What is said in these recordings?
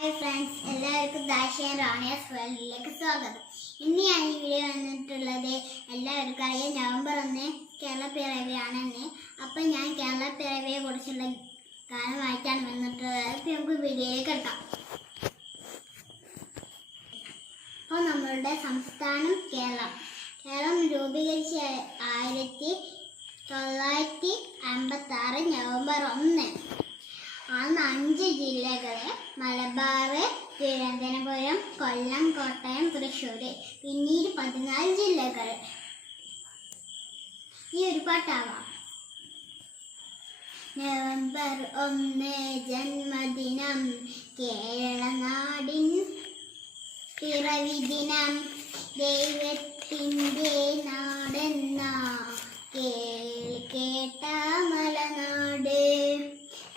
Hi friends, എല്ലാവർക്കും ദാഷ്യ റാണിയാസ് വേൾഡിലേക്ക് സ്വാഗതം. ഇന്ന് ഞാൻ ഈ വീഡിയോ വന്നിട്ടുള്ളത് എല്ലാവർക്കും അറിയാം, നവംബർ 1 കേരള പിറവിയാണെന്ന്. അപ്പം ഞാൻ കേരള പിറവിയെ കുറിച്ചുള്ള ഗാനമായിട്ടാണ് വന്നിട്ടുള്ളത്. അപ്പം നമുക്ക് വീഡിയോയിലേക്ക് എടുക്കാം. അപ്പോൾ നമ്മളുടെ സംസ്ഥാനം കേരളം രൂപീകരിച്ച 1956 നവംബർ 1. അന്ന് 5 ജില്ലകള്: മലബാർ, തിരുവനന്തപുരം, കൊല്ലം, കോട്ടയം, തൃശ്ശൂർ. പിന്നീട് 14 ജില്ലകൾ. ഈ ഒരു പാട്ടാവാം. നവംബർ 1 ജന്മദിനം, കേരള നാടിൻ പിറവിദിനം. ദൈവത്തിൻ്റെ നാടെന്ന കേട്ട മലനാട്,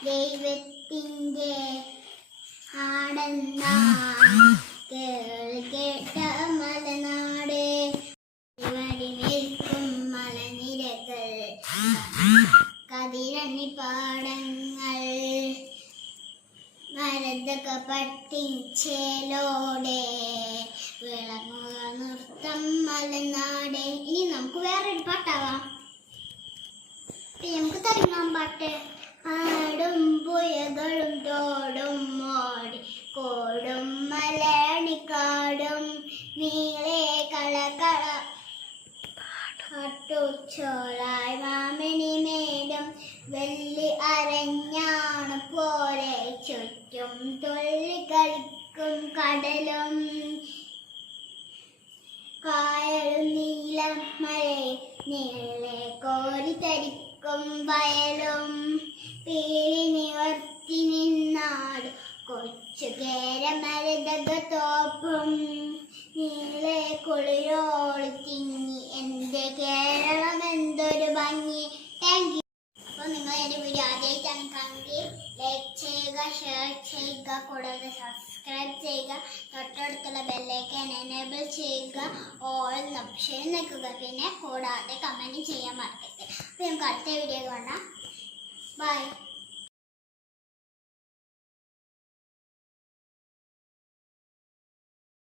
ദൈവത്തിൻ്റെ നാടെന്ന കേട്ട മലനാട്. ഇവിടെ നിൽക്കും മലനിരകൾ, കതിരണി പാടങ്ങൾ, മരതക പട്ടിച്ചേലോടെ വിളങ്ങുക നൃത്തം മലനാട്. ഇനി നമുക്ക് വേറൊരു പാട്ടാവാം. നമുക്ക് തുടങ്ങാം പാട്ട്. ആടും പുഴകളും തോടും മോടി കോടും മലണിക്കാടും നീളെ കളകള കാട്ടുചോലായി മാമണി മേടും വെള്ളി അരഞ്ഞാണ് പോലെ ചുറ്റും തുള്ളി കളിക്കും കടലും കായലും നീലം മഴ നീളെ കോരിത്തരിക്കും വയലും പീലി നിവർത്തി നിന്നാട് കൊച്ചു കേരമരതക തോപ്പും നീളെ കുളിരോളി തിങ്ങി എൻ്റെ കേരളം എന്തൊരു ഭംഗി. Thank you. അപ്പോൾ നിങ്ങൾ എൻ്റെ വീഡിയോ ആദ്യമായിട്ടാണ് കാണുമെങ്കിൽ ലൈക്ക് ചെയ്യുക, ഷെയർ ചെയ്യുക, കൂടാതെ സബ്സ്ക്രൈബ് ചെയ്യുക, തൊട്ടടുത്തുള്ള ബെല്ലൈക്കൻ എനേബിൾ ചെയ്യുക, ഓൾ ഓപ്ഷൻ നിൽക്കുക. പിന്നെ കൂടാതെ കമൻറ്റ് ചെയ്യാൻ മറക്കരുത്. അപ്പോൾ നമുക്ക് അടുത്ത വീഡിയോ കാണാം. Bye.